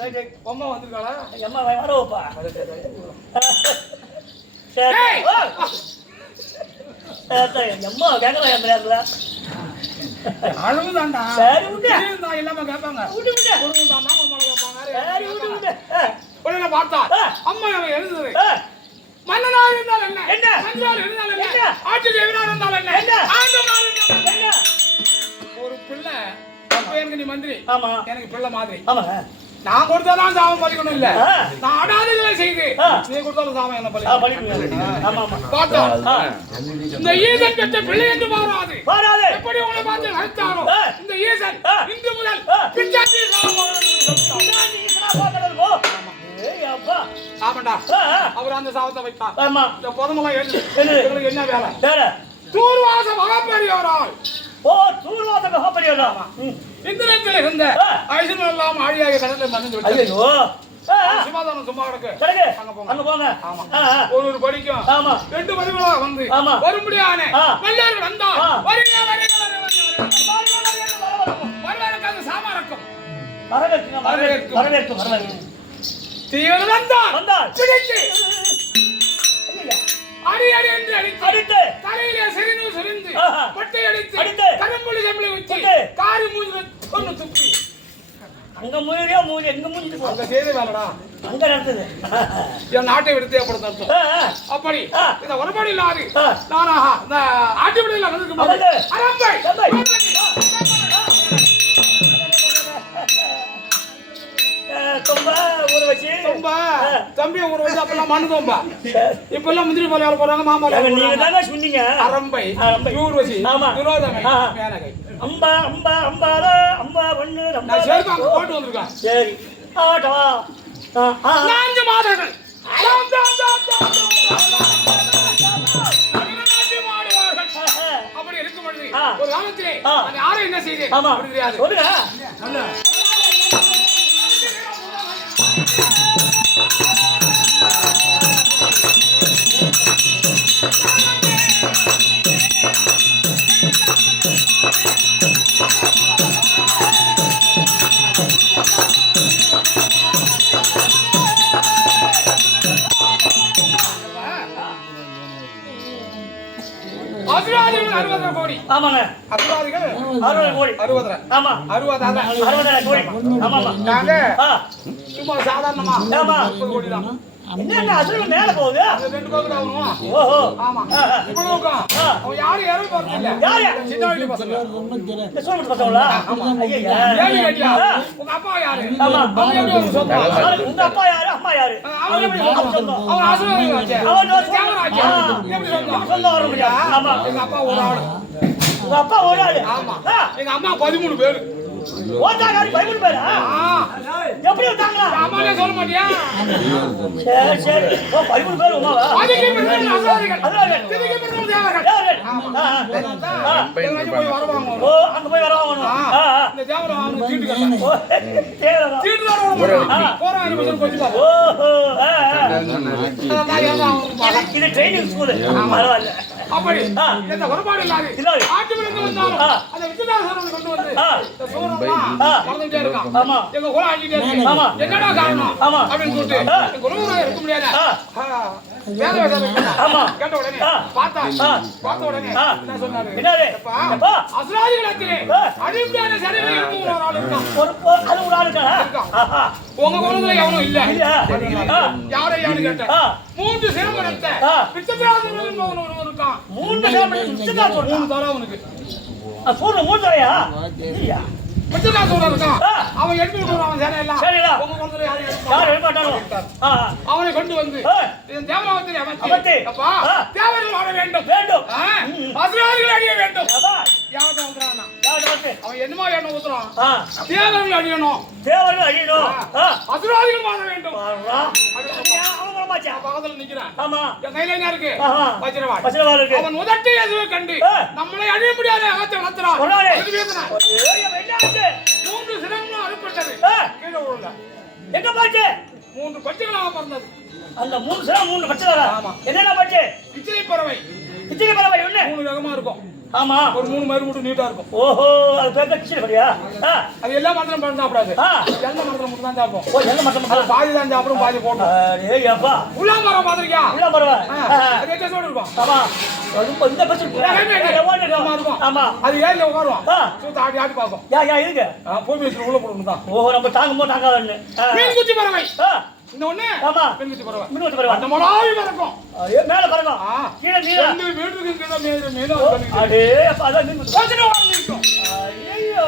அம்மா வந்திருக்காளா? அது சரி. எம்மா கேட்கலாம் என் நேரத்தில் அழுவுதான்டா. சரி விட்டு இல்லாம கேட்பாங்க. விட்டு விட்டு சரி உடனே பார்த்தா. அம்மா அவன் எழுதுது. ஆ, மன்னனா இருந்தால் என்ன? என்ன? மன்னரால் இருந்தால் என்ன? ஆட்சி தேவனா இருந்தால் என்ன? என்ன? இருந்தால் என்ன? ஒரு பிள்ளை இப்ப எனக்கு நீ மந்திரி. ஆமா. எனக்கு பிள்ளை மாதிரி. ஆமாங்க நான் கொடுத்தாதான் சாபம் பலிக்கணும் இல்ல. நான் அடாதுகளை செய்து. நீ கொடுத்தாலும் சாபம் என்ன ஆ பலிக்கணும் பண்ணிடுங்க ஆமா ஆமா. பார்த்தா ஆ. இந்த ஈசன் பெற்ற பிள்ளை என்று மாறாது. எப்படி உங்களை பார்த்து ஆ. இந்த ஈசன். இன்று முதல் ஆ. பிச்சாச்சி சாபம் சொல்லிட்டான். நான் நீ சொன்னா பார்க்கறது போ ஏய் அப்பா. ஆமாண்டா. அவர் அந்த சாபத்தை வைத்தார் ஆமா. இந்த புதமெல்லாம் எழுது என்ன வேலை? தூர்வாச மகாபெரியவரால் ஓ தூர்வாச மகாபரியதா இந்திரத்தில் இருந்த ஆ. ஐசனம் எல்லாம் ஆழியாக மறைந்து விட்டது ஐயோ. சிவாதானம் சும்மா கிடக்கு அங்க போங்க. அங்க போங்க ஆமா. ஒரு ஒரு படிக்கும் ஆமா ரெண்டு பதிவுகளா வந்து ஆமா. வரும்படியான. வல்லார்கள் வந்தா சாமாரக்கம் வரவேற்குங்க வரவேற்கு வரவேற்கும். வரவேற்கு வரவேற்கு தீவிர வந்தார் வந்தார் பிடித்து ஐயா, அடி அடி என்று அடித்து அடித்து தலையிலே செறிந்து சொரிந்து ஆஹா. பட்டை அடித்து அடித்து. கரும்புலி செம்பளை வச்சு. காரி துப்பி அங்க மூலியா மூலி எங்க மூஞ்சி அங்க செய்த வேலைடா அங்க நடந்தது என் நாட்டை விடுத்து ஏற்படுத்த ஆ. அப்படி. இந்த ஒருபாடு ஆ. நானாக இந்த ஆட்டுப்படியில் வந்திருக்கும் போது அவளே. அரம்பை தொம்ப ஊற வச்சு. தொம்பா. தம்பியை ஊற வச்சு அப்பெல்லாம் மண்ணு தொம்பா இப்ப எல்லாம் முந்திரி பாலையால போறாங்க ஏங்க, நீங்க தானே சொன்னீங்க? அரம்பை அரம்பை. ஊர்வசி ஆமா. வினோதமை ஆ. மேனகை அம்பா அம்பா அம்பாரா அம்பா பண்ணு நான் சேர்த்து அங்க போட்டு வந்திருக்கேன் சரி ஆட்டா நான்கு மாதங்கள். அப்படி இருக்கும் பொழுது. ஒரு காலத்திலே ஆ. நான் யாரை என்ன அப்படி தெரியாது சொல்லுங்க ஆமாங்க. அசுராதிகள் அறுபது கோடி. அறுபதரை ஆமா. அறுபதாயிரம் கோடி. ஆமா நாங்க ஆ. சும்மா சாதாரணமா ஆமா. முப்பது கோடி தான். என்னங்க அசுரம் மேல போகுது? அது ரெண்டு பக்கம் தான் வரும் ஓஹோ. ஆமா. ஆ, ஆ. இவ்வளவுக்கும் ஆ. அவன் யாரும் இறங்க போறது இல்ல. யாரு? சின்ன வீட்டு பசங்க. இந்த சோழ பசங்களா? ஐயா ஏழு கேட்டியா? ஆ. உங்க அப்பா யாரு? ஆமா. அவங்க எப்படி ஒரு சொந்தம்? அவரு- உங்க அப்பா யாரு? அம்மா யாரு? அவங்க எப்படி சொந்தம்? அசுரர்கள் ஆச்சே. அவன் தேவன் ஆச்சே. எப்படி சொந்தம்? வர முடியாது. ஆமா. எங்க அப்பா ஒரு ஆளு. உங்க அப்பா ஒரு ஆளு ஆமா. எங்க அம்மா பதிமூணு பேரு. ஓட்டாக்காரி பதிமூணு பேரா? ஆ. எப்படி வந்தாங்களா அம்மாவே சொல்ல மாட்டியா? சரி சரி. ஓ பதிமூணு பேர் உமாவா? அதுக்கு பிறகு அசுரர்கள் அசுரர்கள். இதுக்கு பிறகு தேவர்கள். தேவர்கள். ஆ, ஆ. ஆ. இதெல்லாம் போய் ஓ அங்க. இந்த தேவரை சீட்டு கட்டணும் ஓ தேவரா? சீட்டு அஞ்சு கொஞ்சம். இது ட்ரைனிங் ஸ்கூல் பரவாயில்ல. அப்படி. எந்த ஒருபாடு இல்லாது. ஆட்டு விழுந்து வந்தாலும். அந்த வித்துதாசனம் கொண்டு வந்து. மறந்துட்டே இருக்கான் ஆமா எங்க குலம் அழிஞ்சிட்டே இருக்கு ஆமா. என்னடா காரணம் ஆமா. அப்படின்னு சொல்லிட்டு குலகுருவா இருக்க முடியாது ஆமா. கேட்ட உடனே. பார்த்தா. ஆ. பார்த்த உடனே. ஆ. என்ன சொன்னாரு? என்னது எப்பா, எப்பா அசுராதிகளத்திலே. ஆ. அடிமையான சிறையில் இருந்து ஒரு ஆள் இருக்கான் ஒரு அது ஒரு ஆளுக்கா ஆஹா. உங்க குலத்துல எவனும் இல்ல. யாரை யாரு கேட்டேன். மூன்று சிரமணத்தை ஒருவன் இருக்கான் மூணு சாப்பிட்டு மிச்சதா சொல்றான். மூணு அவனுக்கு. மூணு தரையா இல்லையா. அவன் எடுத்து அவன். எழுப்பாட்டாலும் ஆ அவனை கொண்டு வந்து தேவலோகத்தில். அமர்த்தி. அப்பா. தேவர்கள் வாழ வேண்டும். வேண்டும். அசுராதிகள் அழிய வேண்டும். யாவத்தை? அவன் என்னமா எண்ணம் ஊத்துறான் தேவர்கள் அழியணும் தேவர்கள் அழியணும் அசுராதிகள் வாழ வேண்டும். பக்கத்துல நிக்கிறேன் ஆமா. என் கையில என்ன இருக்கு. ஆஹா. வச்சிரவாள் வசனவாள் இருக்கு. அவன் எதுவே கண்டு. நம்மளை அழிய முடியாத அகத்தை வளர்த்துறான் ஆச்சு? மூன்று சிரமங்களும் அறுப்பட்டது கீழே விழுல எங்க பாச்சு மூன்று பச்சைகளாக பிறந்தது. அந்த மூணு சிரம் மூணு பச்சை ஆமா. என்னென்ன பச்சை இச்சிலை பறவை. இத்தனை பறவை ஒண்ணு? மூணு ரகமா இருக்கும். ஆமா. ஒரு மூணு மாதிரி மட்டும் நீட்டா இருக்கும். ஓஹோ அது பேர் கிச்சடி படியா ஆ. அது எல்லா மரத்திலும் சாப்பிடாது ஆ. எந்த மரத்துல மட்டும் தான் சாப்பிடும். ஓ மட்டும்? அது பாதி தான் சாப்பிடும் பாதி போட்டோம் ஏய் அப்பா உள்ளா மரம்? பாத்திருக்கியா உள்ள பரவாயில்ல அது எச்சோடு இருக்கும். ஆமா. இப்ப இந்த இருக்கும். ஆமா. அது ஏரியில உட்காருவோம். சுத்த ஆட்டி ஆட்டி பார்க்கும் யா யா இருக்கு போய் வச்சு உள்ள போடணும் தான். ஓஹோ நம்ம தாங்குமோ தாங்காதன்னு. ஆ. மீன் குச்சி பறவை இந்த ஒண்ணு? ஆமா. மீன் குச்சி பறவை மின் வந்து பரவா அந்த மலாவி பறக்கும் மேல. கீழே நீல ரெண்டு வீட்டுக்கு கீழே மீன் மீன் அடே அதான் மின் குத்து. கொஞ்சம் வாழ்ந்து நிற்கும். ஐயோ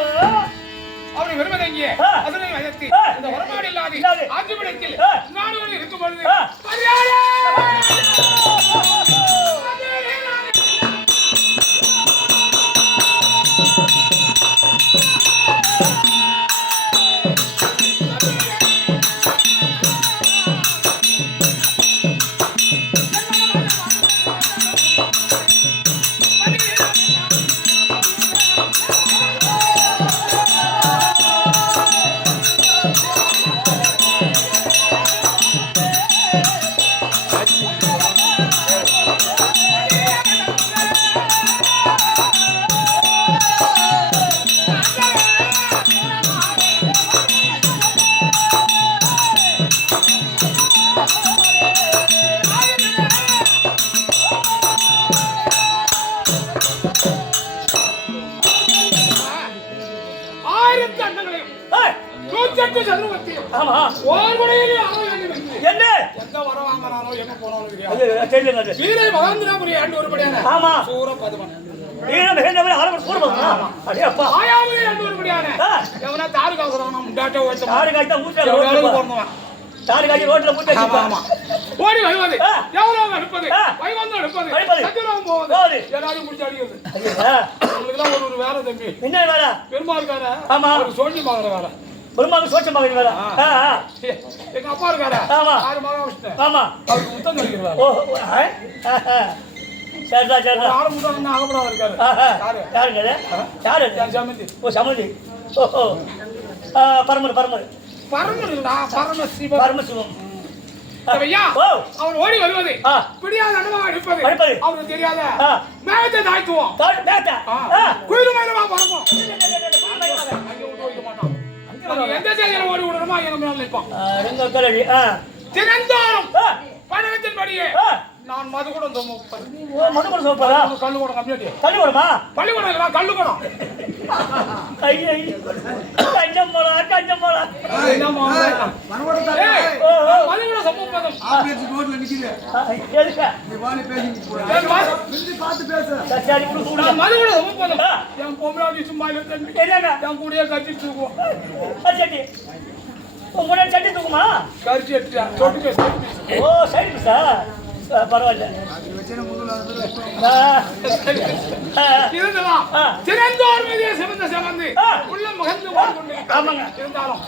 எங்கே ஆ. அதனை ஆ. இந்த வரமாடு இல்லாது. ஆட்சி பிடித்தில். நாடுகளில் இருக்கும் பொழுது என்ன? தெரியல வீரை மகேந்திரபுரி ஆண்டு ஒருபடியான ஆமா. சூர பதுமன். தாரு எவ்வளவு ரோட்ல மூச்சா ஆமா ஆமா. ஓடி வருவது. எவ்வளவு எடுப்பது? ஆ. வை வந்து எடுப்பது. சத்திரம் போவது. எல்லாரையும் குடிச்சு அடிக்கிறது. ஐயா. உங்களுக்குலாம் ஒரு ஒரு வேலை தம்பி. என்ன வேலை? பெருமாள் ஆமா. ஒரு சோழி மகர வேலை. பெருமாள் சோச்ச மகன் வேலை. எங்க அப்பா இருக்காரு? ஆமா. ஆறு மகன் வச்சுட்டேன் ஆமா. அவருக்கு முத்தம் கழிக்கிறாரு ஓ. சரிடா சரிடா ஆறு முத்தம் அகப்படாத இருக்காரு. ஆஹா. யாரு? யாருங்க? யாரு சம்மந்தி ஓ சமதி ஓஹோ ஆ, பரமர் பரமர். பரமன் இல்லடா பரமசிவ பரமசிவம். ஓ. அவன் ஓடி வருவது பிடியாத அனுபவம் எடுப்பது. அவனுக்கு தெரியாத. மேகத்தை வைக்க மாட்டான். அவன் எந்த செயல ஓடி விடணுமோ எங்க மேல ஆ தினந்தோறும் ஆ, பணத்தின் படியே ஆ. நான் மதுக்கூடம் முப்பது ஓ மதுக்குள்ள சோப்பாரா கல்லுக்கூடம் கம்யூனிட்டி தள்ளி விடுமா பள்ளிக்கூடம் இல்ல கல்லுக்கூடம் ஐயோ கஞ்சம் போலா கஞ்சம் போலா என்னம்மா ஏய், ஓ ஓ. மதுக்கூடம் சமூகம் எதுக்கா? சரி குடு. குடு நான் மதுக்கூடம் ஆ. என் பொம்பளாடி சும்மா இல்லை தம்பி. என்னங்க? என் கூடயே கட்டி தூக்குவோம் சட்டி உங்களோட சட்டி தூக்குமா? கரிச்சி தொட்டு பேச ஓ சரி பீஸா பரவாயில்ல. திறந்தோர் மீதே சிவந்து ஆ. உள்ள மகந்து. ஆமாங்க. இருந்தாலும்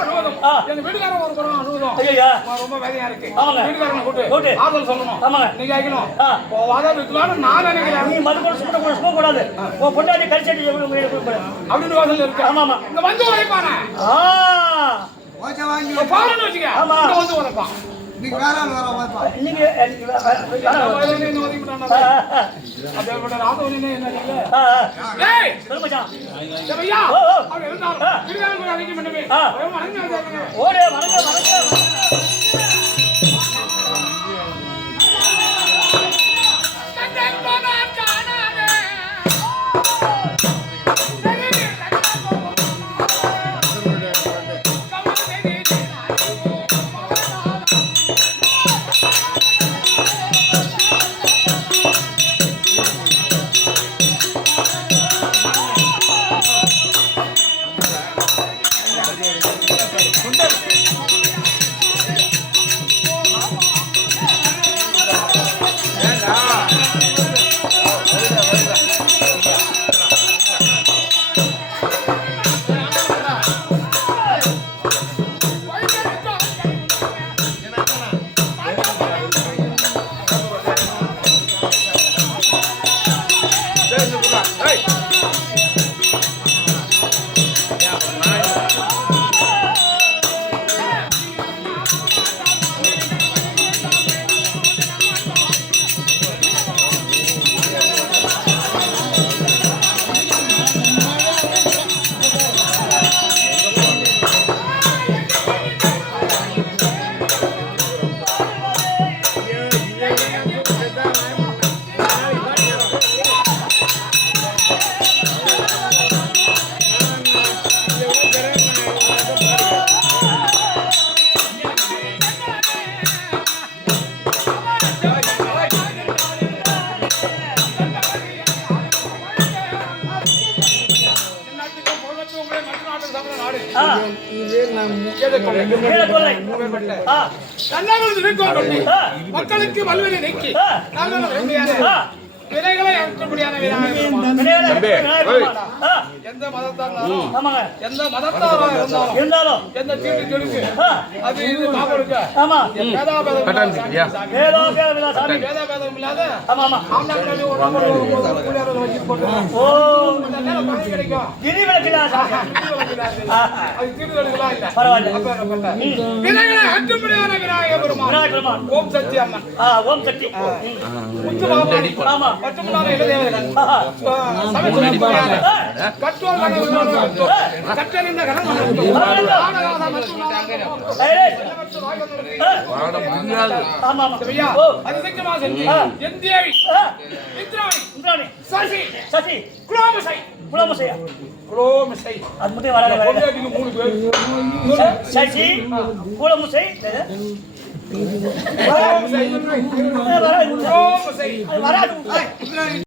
அனுபவம் ஆ. எங்க வீட்டுக்காரன் ஒரு குடும்பம் அனுபவம் ஐயா ரொம்ப வேலையா இருக்கு ஆமாங்க. வீட்டுக்காரனை கூட்டு. ஆதல் சொல்லணும் ஆமாங்க. நீங்க கேட்கணும். போவாத இருக்கலாம்னு நான் நினைக்கிறேன் நீ மது கூட சுத்த கூட சுத்த கூடாது உன் பொண்டாட்டி கொடுக்கூடாது அப்படின்னு வாசல் இருக்கு ஆமா, ஆமா. இங்க வந்து உழைப்பானே பாருன்னு வச்சுக்க ஆமா. இங்க வந்து உழைப்பான் நீங்க நம்ம இதுல இருந்து ஒதுக்கி விட்டானா? அப்படியேப்பட்ட ராதவனே என்ன நீங்க? டேய், பெருமச்சான் இந்த ஐயா, ஓ, ஓ. அவர் இருந்தாலும் ஆ. வீட்டுக்காரன் கூட அழைக்க மாட்டேமே. ஆ. அவன் வணங்கி வந்தாருங்க. ஓடு வணங்க வணங்க மக்களுக்கு வல்வினை நீக்கி. நாங்கள். ஆ, எந்த மதத்தாலும் ஆமாங்க. எந்த மதத்தாராக இருந்தாலும் இருந்தாலும். எந்த தீட்டு கெடுக்கு ஆ, அது இது ஆமா. இல்லாத ஆமா ஒரு வச்சு போட்டு ஓ. தீட்டு விளக்குலாம் ஓம் சக்தி அம்மன் ஓம் சக்தி இந்திராணி, இந்திராணி சசி, சசி குலோமசை. குலமுசையா குலோமசை. அது மட்டும் வராது வராது பொண்டாட்டிக்கு மூணு பேர். ச- சசி குலமுசை குலோமசை. வராது குலோமசை. வராது